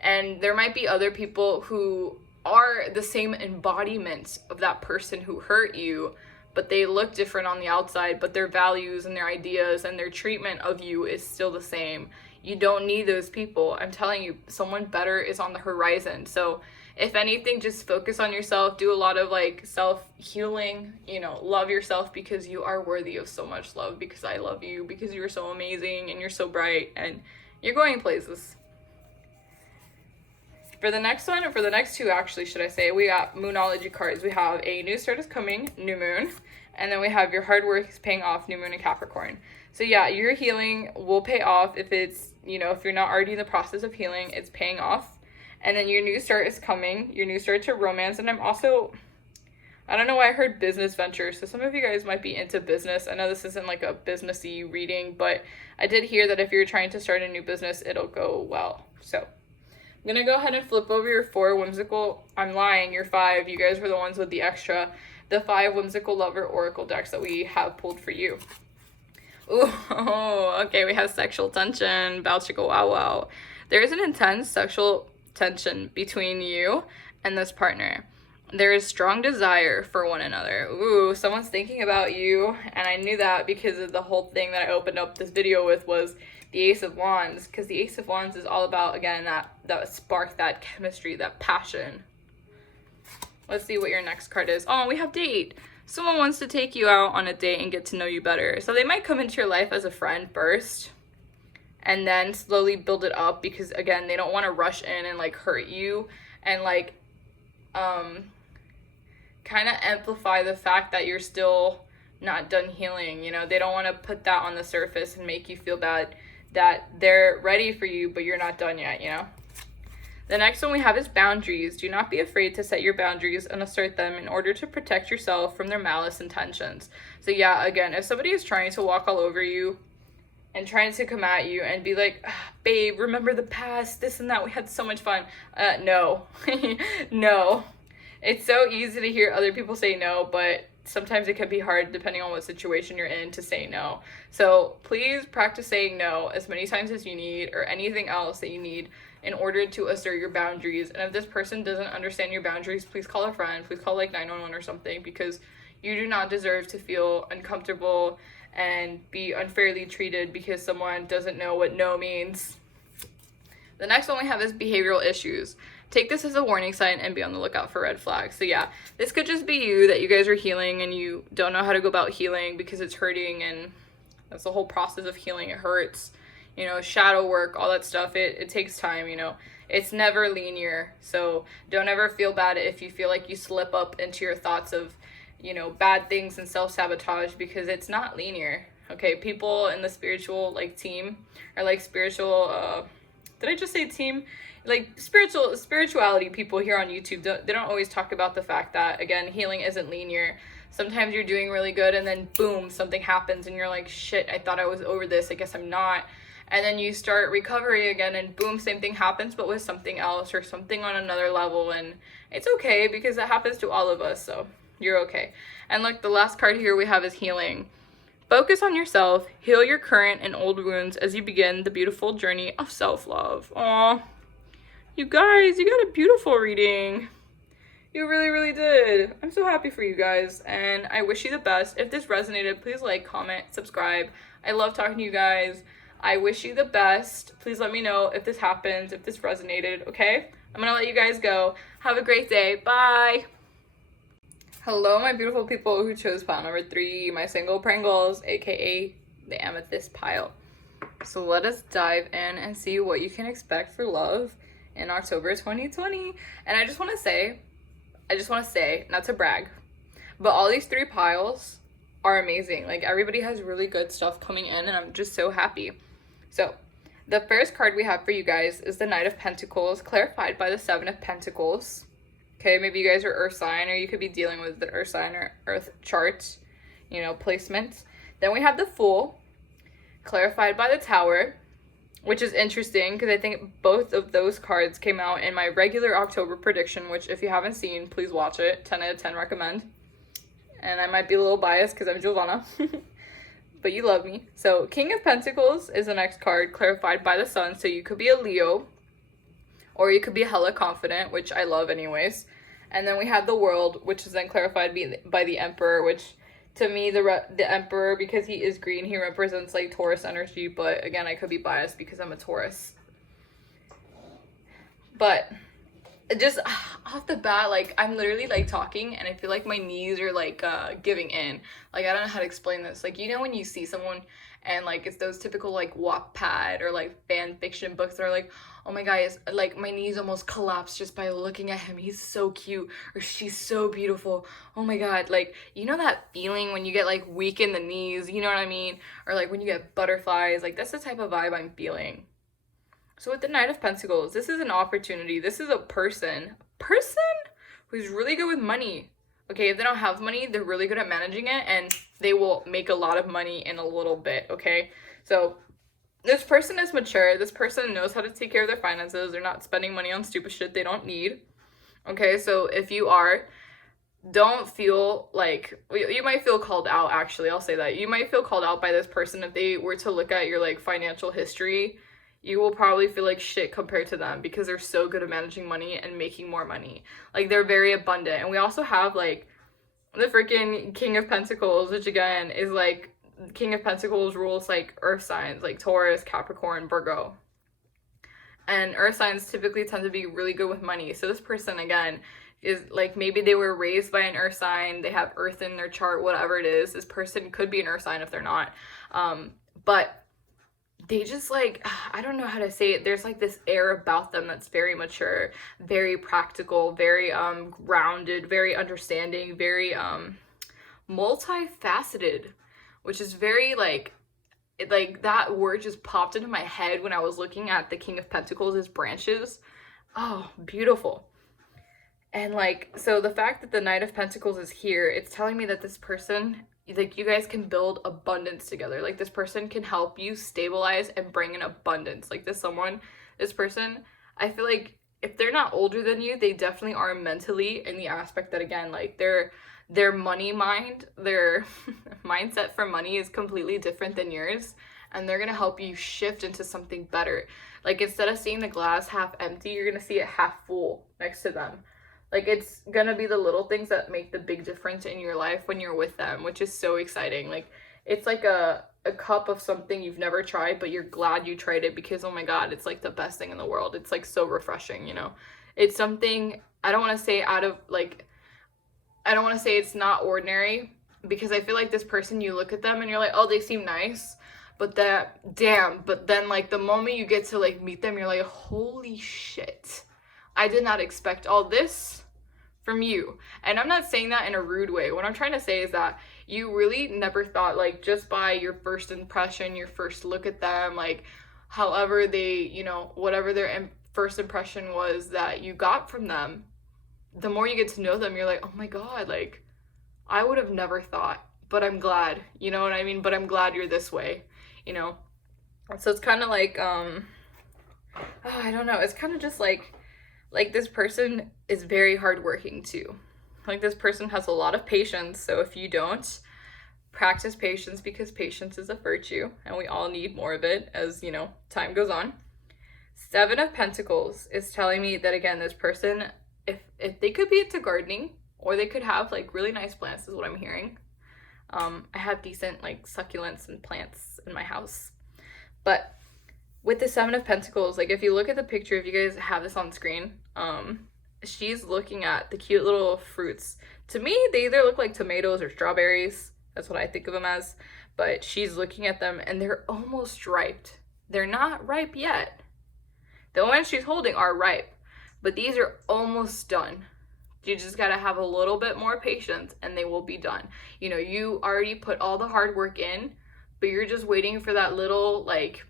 And there might be other people who are the same embodiment of that person who hurt you, but they look different on the outside, but their values and their ideas and their treatment of you is still the same. You don't need those people. I'm telling you, someone better is on the horizon. So if anything, just focus on yourself, do a lot of, like, self-healing, you know, love yourself, because you are worthy of so much love, because I love you, because you're so amazing and you're so bright and you're going places. For the next one, or for the next two, actually, should I say, we got Monology cards. We have a new start is coming, new moon, and then we have your hard work is paying off, new moon and Capricorn. So yeah, your healing will pay off if it's, you know, if you're not already in the process of healing, it's paying off. And then your new start is coming, your new start to romance. And I'm also, I don't know why I heard business ventures. So some of you guys might be into business. I know this isn't like a businessy reading, but I did hear that if you're trying to start a new business, it'll go well. So I'm going to go ahead and flip over your 4 whimsical, I'm lying, your 5. You guys were the ones with the extra, the 5 Whimsical Lover Oracle decks that we have pulled for you. Ooh, okay, we have sexual tension, bow chicka wow wow. There is an intense sexual tension between you and this partner. There is strong desire for one another. Ooh, someone's thinking about you, and I knew that because of the whole thing that I opened up this video with was the Ace of Wands, because the Ace of Wands is all about, again, that spark, that chemistry, that passion. Let's see what your next card is. Oh, we have date. Someone wants to take you out on a date and get to know you better. So they might come into your life as a friend first, and then slowly build it up, because, again, they don't want to rush in and, like, hurt you and, like, kind of amplify the fact that you're still not done healing, you know? They don't want to put that on the surface and make you feel bad that they're ready for you, but you're not done yet, you know? The next one we have is boundaries. Do not be afraid to set your boundaries and assert them in order to protect yourself from their malice intentions. So yeah, again, if somebody is trying to walk all over you and trying to come at you and be like, babe, remember the past, this and that, we had so much fun. No. No. It's so easy to hear other people say no, but sometimes it can be hard depending on what situation you're in to say no. So please practice saying no as many times as you need, or anything else that you need in order to assert your boundaries. And if this person doesn't understand your boundaries, please call a friend, please call like 911 or something, because you do not deserve to feel uncomfortable and be unfairly treated because someone doesn't know what no means. The next one we have is behavioral issues. Take this as a warning sign and be on the lookout for red flags. So yeah, this could just be you, that you guys are healing and you don't know how to go about healing because it's hurting, and that's the whole process of healing. It hurts, you know, shadow work, all that stuff. It takes time, you know. It's never linear. So don't ever feel bad if you feel like you slip up into your thoughts of, you know, bad things and self-sabotage, because it's not linear. Okay, people in the spiritual like team, or like spiritual did I just say team? Like spirituality people here on YouTube, they don't always talk about the fact that, again, healing isn't linear. Sometimes you're doing really good and then boom, something happens and you're like, shit, I thought I was over this, I guess I'm not. And then you start recovery again and boom, same thing happens but with something else or something on another level. And it's okay, because it happens to all of us, so you're okay. And look, the last card here we have is healing. Focus on yourself, heal your current and old wounds as you begin the beautiful journey of self-love. Aww. You guys, you got a beautiful reading. You really, really did. I'm so happy for you guys, and I wish you the best. If this resonated, please like, comment, subscribe. I love talking to you guys. I wish you the best. Please let me know if this happens, if this resonated, okay? I'm gonna let you guys go. Have a great day. Bye. Hello, my beautiful people who chose pile number 3, my single Pringles, aka the amethyst pile. So let us dive in and see what you can expect for love in October 2020. And I just want to say, not to brag, but all these 3 piles are amazing. Like, everybody has really good stuff coming in, and I'm just so happy. So the first card we have for you guys is the Knight of Pentacles, clarified by the 7 of Pentacles. Okay, maybe you guys are earth sign, or you could be dealing with the earth sign or earth chart, you know, placement. Then we have the Fool, clarified by the Tower, which is interesting because I think both of those cards came out in my regular October prediction, which if you haven't seen, please watch it. 10 out of 10 recommend. And I might be a little biased because I'm Giovanna, but you love me. So King of Pentacles is the next card, clarified by the Sun. So you could be a Leo, or you could be hella confident, which I love anyways. And then we have the World, which is then clarified by the Emperor, which to me, the Emperor, because he is green, he represents like Taurus energy, but again, I could be biased because I'm a Taurus. But just off the bat, like, I'm literally like talking and I feel like my knees are like giving in. Like, I don't know how to explain this. Like, you know when you see someone and like it's those typical like Wattpad or like fan fiction books that are like, oh my God, like my knees almost collapse just by looking at him. He's so cute, or she's so beautiful. Oh my God, like, you know that feeling when you get like weak in the knees, you know what I mean? Or like when you get butterflies, like that's the type of vibe I'm feeling. So with the Knight of Pentacles, this is an opportunity. This is a person who's really good with money. Okay, if they don't have money, they're really good at managing it, and they will make a lot of money in a little bit, okay? So this person is mature. This person knows how to take care of their finances. They're not spending money on stupid shit they don't need. Okay, so if you are, don't feel like, you might feel called out, actually. I'll say that. You might feel called out by this person if they were to look at your, like, financial history. You will probably feel like shit compared to them because they're so good at managing money and making more money. Like, they're very abundant. And we also have, like, the freaking King of Pentacles, which, again, is, like, King of Pentacles rules like earth signs like Taurus, Capricorn, Virgo. And earth signs typically tend to be really good with money. So this person, again, is like, maybe they were raised by an earth sign, they have earth in their chart, whatever it is. This person could be an earth sign if they're not. But they just, like, I don't know how to say it. There's like this air about them that's very mature, very practical, very grounded, very understanding, very multifaceted. Which is very, like that word just popped into my head when I was looking at the King of Pentacles' branches. Oh, beautiful. And like, so the fact that the Knight of Pentacles is here, it's telling me that this person, like, you guys can build abundance together. Like, this person can help you stabilize and bring in abundance. Like, this person, I feel like if they're not older than you, they definitely are mentally, in the aspect that, again, like, their money mind, their mindset for money is completely different than yours. And they're going to help you shift into something better. Like, instead of seeing the glass half empty, you're going to see it half full next to them. Like, it's gonna be the little things that make the big difference in your life when you're with them, which is so exciting. Like, it's like a cup of something you've never tried, but you're glad you tried it because, oh my God, it's like the best thing in the world. It's like so refreshing, you know? It's something, I don't want to say I don't want to say it's not ordinary, because I feel like this person, you look at them and you're like, oh, they seem nice. But then like the moment you get to like meet them, you're like, holy shit. I did not expect all this from you. And I'm not saying that in a rude way. What I'm trying to say is that you really never thought, like, just by your first impression, your first look at them, like, however they, you know, whatever their first impression was that you got from them, the more you get to know them, you're like, oh my God, like, I would have never thought, but I'm glad, you know what I mean? But I'm glad you're this way, you know? So it's kind of like, I don't know. It's kind of just like this person is very hardworking too. Like, this person has a lot of patience. So if you don't practice patience, because patience is a virtue and we all need more of it as, you know, time goes on. 7 of Pentacles is telling me that, again, this person, if they could be into gardening, or they could have like really nice plants, is what I'm hearing. I have decent like succulents and plants in my house. But with the 7 of Pentacles, like, if you look at the picture, if you guys have this on screen, she's looking at the cute little fruits. To me, they either look like tomatoes or strawberries. That's what I think of them as. But she's looking at them and they're almost ripe. They're not ripe yet. The ones she's holding are ripe, but these are almost done. You just gotta have a little bit more patience and they will be done. You know, you already put all the hard work in, but you're just waiting for that little, like,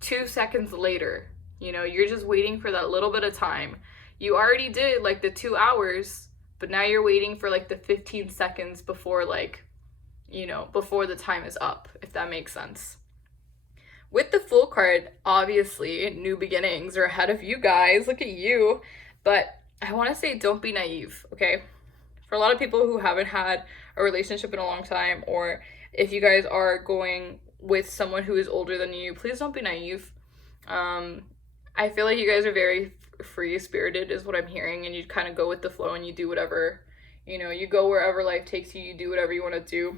2 seconds later, you know, you're just waiting for that little bit of time. You already did like the 2 hours, but now you're waiting for like the 15 seconds before, like, you know, before the time is up, if that makes sense. With the Fool card, obviously, new beginnings are ahead of you guys. Look at you. But I want to say, don't be naive, okay? For a lot of people who haven't had a relationship in a long time, or if you guys are going with someone who is older than you, please don't be naive. I feel like you guys are very free-spirited is what I'm hearing, and you kind of go with the flow and you do whatever, you know, you go wherever life takes you, you do whatever you want to do.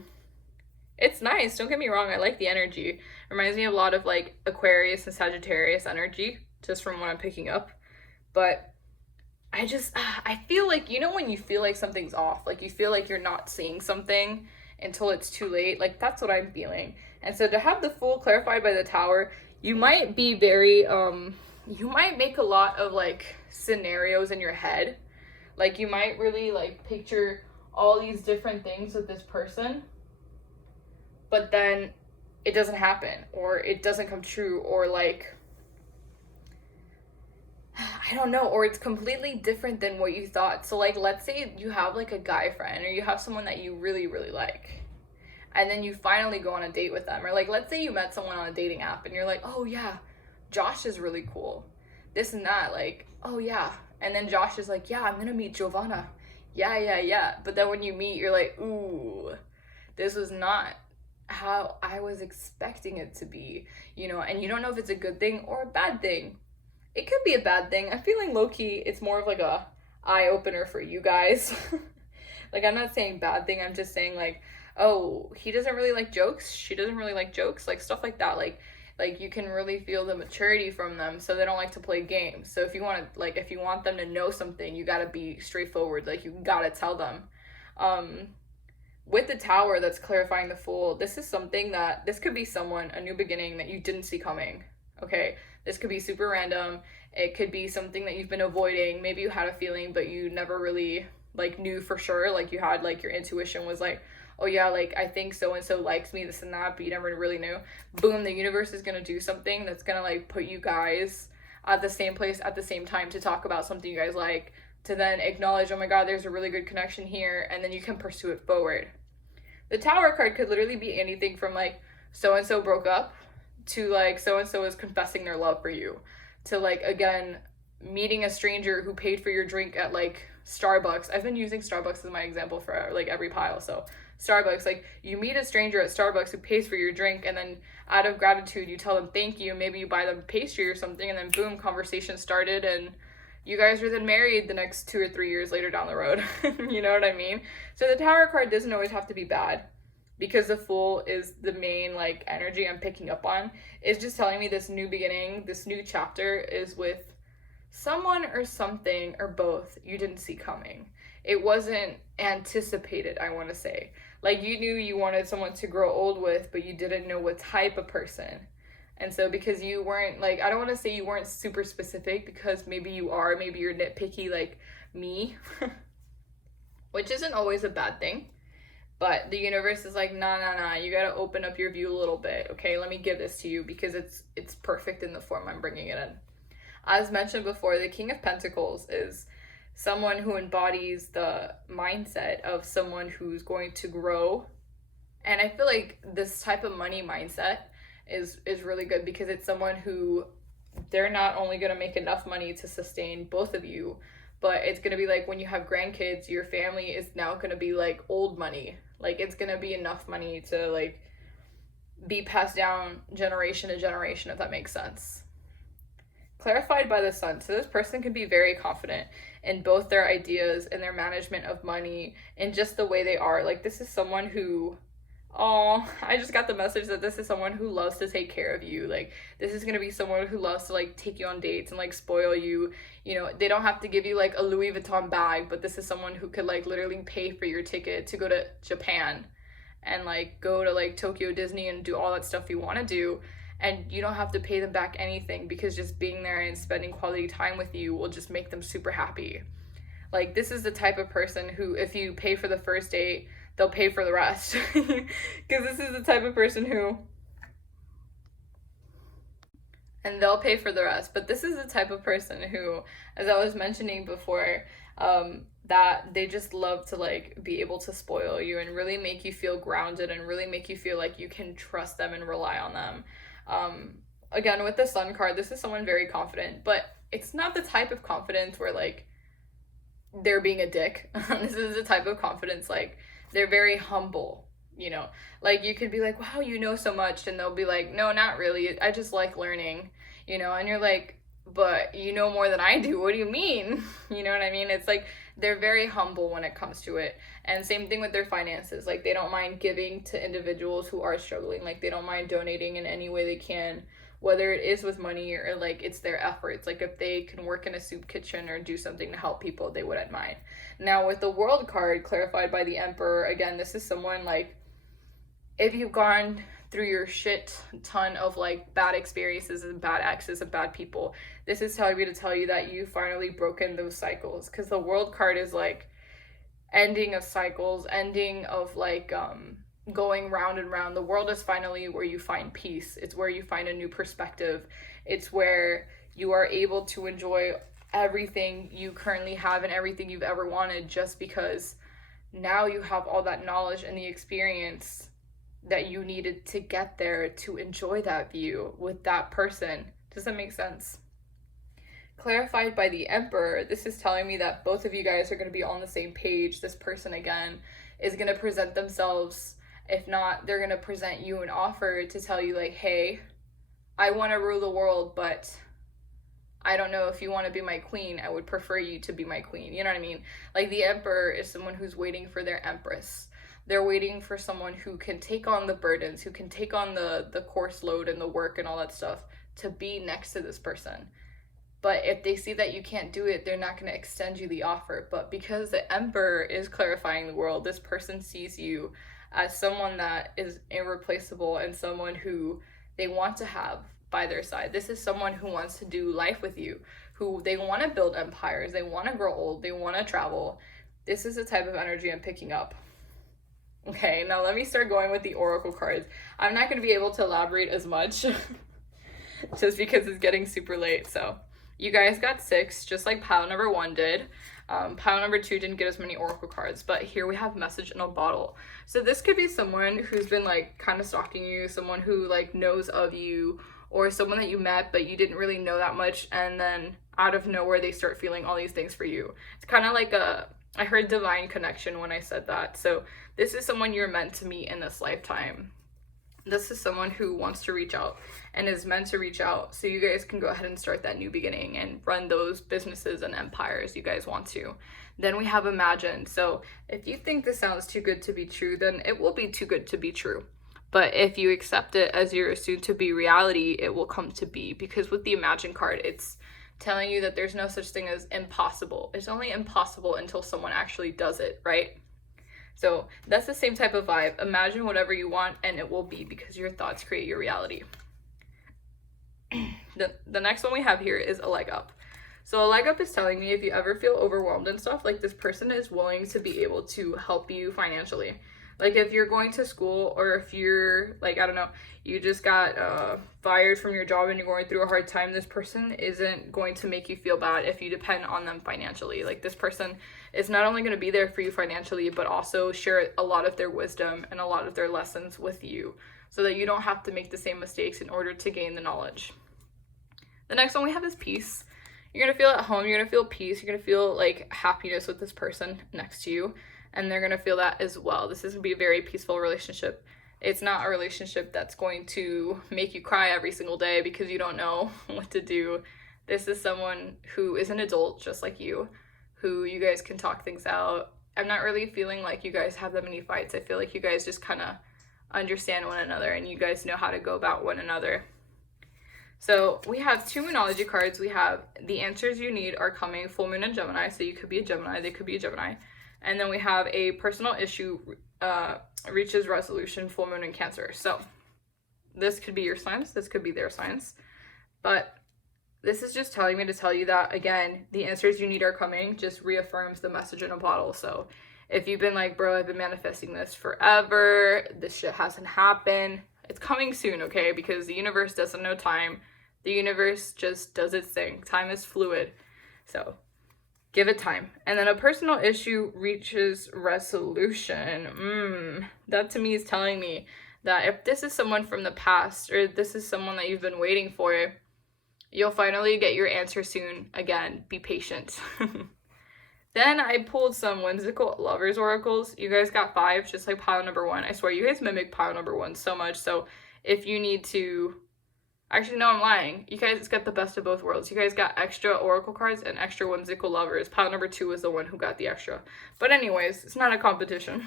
It's nice, don't get me wrong, I like the energy. It reminds me of a lot of like Aquarius and Sagittarius energy, just from what I'm picking up. But I feel like, you know, when you feel like something's off, like you feel like you're not seeing something until it's too late, like that's what I'm feeling. And so to have the Fool clarified by the Tower, you might be very, you might make a lot of like scenarios in your head. Like, you might really like picture all these different things with this person, but then it doesn't happen, or it doesn't come true, or like, I don't know, or it's completely different than what you thought. So like, let's say you have like a guy friend, or you have someone that you really, really like, and then you finally go on a date with them. Or like, let's say you met someone on a dating app and you're like, oh yeah, Josh is really cool, this and that, like, oh yeah. And then Josh is like, yeah, I'm gonna meet Giovanna. Yeah. But then when you meet, you're like, ooh, this was not how I was expecting it to be, you know, and you don't know if it's a good thing or a bad thing. It could be a bad thing. I'm feeling low-key, it's more of like a eye-opener for you guys. Like, I'm not saying bad thing, I'm just saying like, oh, he doesn't really like jokes, she doesn't really like jokes, like stuff like that. Like you can really feel the maturity from them, so they don't like to play games. So if you want to, like, if you want them to know something, you gotta be straightforward, like you gotta tell them. With the Tower that's clarifying the Fool, this is something that, this could be someone, a new beginning that you didn't see coming, okay? This could be super random. It could be something that you've been avoiding. Maybe you had a feeling, but you never really, like, knew for sure. Like, you had, like, your intuition was like, oh yeah, like, I think so-and-so likes me, this and that, but you never really knew. Boom, the universe is gonna do something that's gonna, like, put you guys at the same place at the same time to talk about something you guys like, to then acknowledge, oh my god, there's a really good connection here, and then you can pursue it forward. The Tower card could literally be anything from like so-and-so broke up to like so-and-so is confessing their love for you, to like, again, meeting a stranger who paid for your drink at like Starbucks. I've been using Starbucks as my example for like every pile. So Starbucks, like you meet a stranger at Starbucks who pays for your drink, and then out of gratitude you tell them thank you, maybe you buy them pastry or something, and then boom, conversation started, and you guys are then married the next 2 or 3 years later down the road. You know what I mean? So the Tower card doesn't always have to be bad, because the Fool is the main like energy I'm picking up on. It's just telling me this new beginning, this new chapter is with someone or something or both you didn't see coming. It wasn't anticipated, I want to say. Like you knew you wanted someone to grow old with, but you didn't know what type of person. And so because you weren't like, I don't want to say you weren't super specific, because maybe you are, maybe you're nitpicky like me, which isn't always a bad thing. But the universe is like, nah, you gotta open up your view a little bit. Okay, let me give this to you because it's perfect in the form I'm bringing it in. As mentioned before, the King of Pentacles is someone who embodies the mindset of someone who's going to grow. And I feel like this type of money mindset is really good, because it's someone who, they're not only going to make enough money to sustain both of you, but it's going to be like when you have grandkids, your family is now going to be like old money. Like it's going to be enough money to like be passed down generation to generation, if that makes sense. Clarified by the Sun. So this person can be very confident in both their ideas and their management of money and just the way they are. Like this is someone who, I just got the message that this is someone who loves to take care of you. Like this is going to be someone who loves to like take you on dates and like spoil you. You know, they don't have to give you like a Louis Vuitton bag, but this is someone who could like literally pay for your ticket to go to Japan and like go to like Tokyo Disney and do all that stuff you want to do. And you don't have to pay them back anything, because just being there and spending quality time with you will just make them super happy. Like this is the type of person who, if you pay for the first date, they'll pay for the rest. Because this is the type of person who, and they'll pay for the rest. But this is the type of person who, as I was mentioning before, that they just love to like be able to spoil you and really make you feel grounded and really make you feel like you can trust them and rely on them. Again, with the Sun card, this is someone very confident, but it's not the type of confidence where like they're being a dick. This is the type of confidence like they're very humble, you know, like you could be like, wow, you know so much, and they'll be like, no, not really, I just like learning, you know, and you're like, but you know more than I do, what do you mean? You know what I mean? It's like they're very humble when it comes to it. And same thing with their finances. Like they don't mind giving to individuals who are struggling. Like they don't mind donating in any way they can, whether it is with money or like it's their efforts. Like if they can work in a soup kitchen or do something to help people, they wouldn't mind. Now with the World card clarified by the Emperor, again, this is someone like, if you've gone through your shit ton of like bad experiences and bad exes and bad people, this is telling me to tell you that you finally broken those cycles. Because the World card is like ending of cycles, ending of like going round and round. The world is finally where you find peace. It's where you find a new perspective. It's where you are able to enjoy everything you currently have and everything you've ever wanted, just because now you have all that knowledge and the experience that you needed to get there to enjoy that view with that person. Does that make sense? Clarified by the Emperor, this is telling me that both of you guys are going to be on the same page. This person, again, is going to present themselves. If not, they're going to present you an offer to tell you like, hey, I want to rule the world, but I don't know if you want to be my queen. I would prefer you to be my queen. You know what I mean? Like the Emperor is someone who's waiting for their Empress. They're waiting for someone who can take on the burdens, who can take on the course load and the work and all that stuff to be next to this person. But if they see that you can't do it, they're not going to extend you the offer. But because the Emperor is clarifying the world, this person sees you as someone that is irreplaceable and someone who they want to have by their side. This is someone who wants to do life with you, who they want to build empires, they want to grow old, they want to travel. This is the type of energy I'm picking up. Okay, now let me start going with the Oracle cards. I'm not going to be able to elaborate as much just because it's getting super late. So You guys got 6, just like pile number 1 did. Pile number 2 didn't get as many oracle cards, but here we have message in a bottle. So this could be someone who's been like kind of stalking you, someone who like knows of you, or someone that you met but you didn't really know that much, and then out of nowhere they start feeling all these things for you. It's kind of like I heard divine connection when I said that. So this is someone you're meant to meet in this lifetime. This is someone who wants to reach out and is meant to reach out, so you guys can go ahead and start that new beginning and run those businesses and empires you guys want to. Then we have imagined. So if you think this sounds too good to be true, then it will be too good to be true. But if you accept it as your soon-to-be reality, it will come to be. Because with the Imagine card, it's telling you that there's no such thing as impossible. It's only impossible until someone actually does it, right? So that's the same type of vibe. Imagine whatever you want and it will be, because your thoughts create your reality. The next one we have here is a leg up. So a leg up is telling me if you ever feel overwhelmed and stuff, like this person is willing to be able to help you financially. Like if you're going to school, or if you're like, I don't know, you just got fired from your job and you're going through a hard time, this person isn't going to make you feel bad if you depend on them financially. Like this person is not only going to be there for you financially, but also share a lot of their wisdom and a lot of their lessons with you, so that you don't have to make the same mistakes in order to gain the knowledge. The next one we have is peace. You're going to feel at home, you're going to feel peace, you're going to feel like happiness with this person next to you, and they're going to feel that as well. This is going to be a very peaceful relationship. It's not a relationship that's going to make you cry every single day because you don't know what to do. This is someone who is an adult just like you, who you guys can talk things out. I'm not really feeling like you guys have that many fights. I feel like you guys just kind of understand one another and you guys know how to go about one another. So we have 2 Monology cards. We have the answers you need are coming, full moon and Gemini. So you could be a Gemini, they could be a Gemini. And then we have a personal issue reaches resolution, full moon and Cancer. So this could be your signs, this could be their signs. But this is just telling me to tell you that, again, the answers you need are coming just reaffirms the message in a bottle. So if you've been like, bro, I've been manifesting this forever, this shit hasn't happened, it's coming soon, okay? Because the universe doesn't know time. The universe just does its thing. Time is fluid. So give it time. And then a personal issue reaches resolution. That to me is telling me that if this is someone from the past, or this is someone that you've been waiting for, you'll finally get your answer soon. Again, be patient. Then I pulled some Whimsical Lovers Oracles. You guys got 5, just like pile number 1. I swear, you guys mimic pile number 1 so much. So if you need to... Actually, no, I'm lying. You guys got the best of both worlds. You guys got extra Oracle cards and extra Whimsical Lovers. Pile number 2 was the one who got the extra. But anyways, it's not a competition.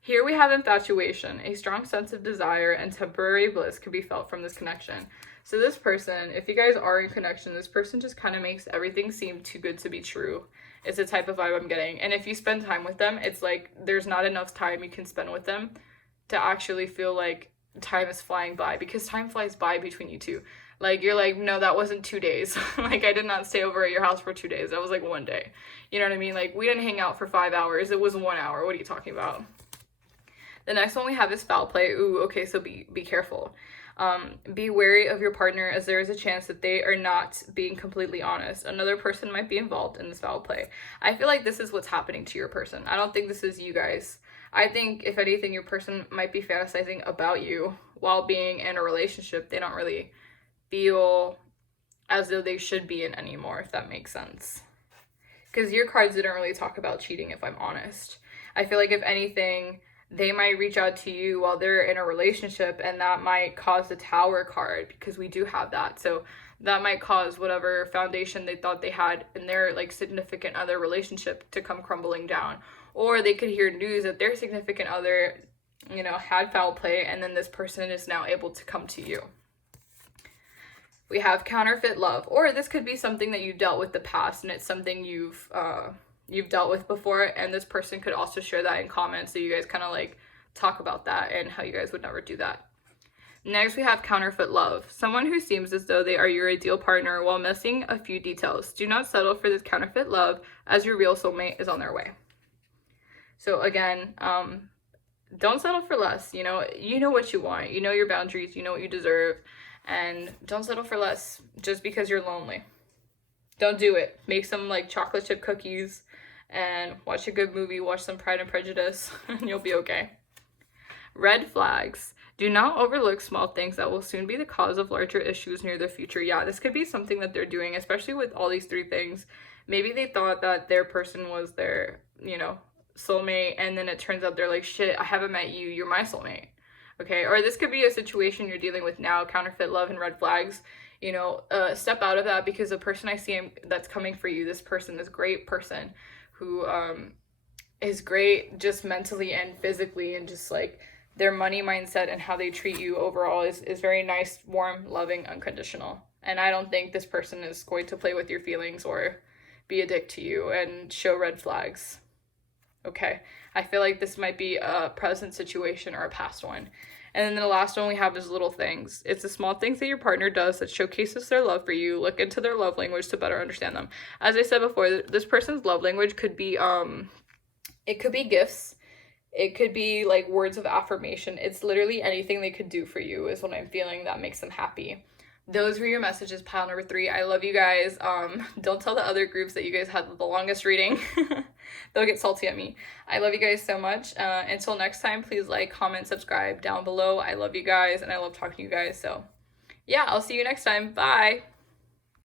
Here we have infatuation. A strong sense of desire and temporary bliss could be felt from this connection. So this person, if you guys are in connection, this person just kind of makes everything seem too good to be true. It's the type of vibe I'm getting. And if you spend time with them, it's like there's not enough time you can spend with them to actually feel like time is flying by, because time flies by between you two. Like, you're like, no, that wasn't 2 days. Like, I did not stay over at your house for 2 days. That was like 1 day. You know what I mean? Like, we didn't hang out for 5 hours. It was 1 hour. What are you talking about? The next one we have is foul play. Ooh, okay, so be careful. Be wary of your partner, as there is a chance that they are not being completely honest. Another person might be involved in this foul play. I feel like this is what's happening to your person. I don't think this is you guys. I think, if anything, your person might be fantasizing about you while being in a relationship they don't really feel as though they should be in anymore, if that makes sense. Because your cards didn't really talk about cheating, if I'm honest. I feel like, if anything, they might reach out to you while they're in a relationship, and that might cause the Tower card, because we do have that. So that might cause whatever foundation they thought they had in their like significant other relationship to come crumbling down. Or they could hear news that their significant other, you know, had foul play, and then this person is now able to come to you. We have counterfeit love, or this could be something that you dealt with the past, and it's something you've dealt with before, and this person could also share that in comments, so you guys kind of like talk about that and how you guys would never do that. Next, we have counterfeit love. Someone who seems as though they are your ideal partner while missing a few details. Do not settle for this counterfeit love, as your real soulmate is on their way. So again, don't settle for less. You know what you want. You know your boundaries. You know what you deserve. And don't settle for less just because you're lonely. Don't do it. Make some like chocolate chip cookies and watch a good movie, watch some Pride and Prejudice, and you'll be okay. Red flags. Do not overlook small things that will soon be the cause of larger issues near the future. Yeah, this could be something that they're doing, especially with all these 3 things. Maybe they thought that their person was their, you know, soulmate, and then it turns out they're like, shit, I haven't met you, you're my soulmate. Okay, or this could be a situation you're dealing with now, counterfeit love and red flags. You know, step out of that, because the person I see that's coming for you, this person, this great person who is great just mentally and physically, and just like their money mindset and how they treat you overall is very nice, warm, loving, unconditional. And I don't think this person is going to play with your feelings or be a dick to you and show red flags. Okay, I feel like this might be a present situation or a past one. And then the last one we have is little things. It's the small things that your partner does that showcases their love for you. Look into their love language to better understand them. As I said before, this person's love language could be, it could be gifts. It could be like words of affirmation. It's literally anything they could do for you is what I'm feeling that makes them happy. Those were your messages, pile number 3. I love you guys. Don't tell the other groups that you guys had the longest reading. They'll get salty at me. I love you guys so much. Until next time, please like, comment, subscribe down below. I love you guys, and I love talking to you guys. So yeah, I'll see you next time. Bye.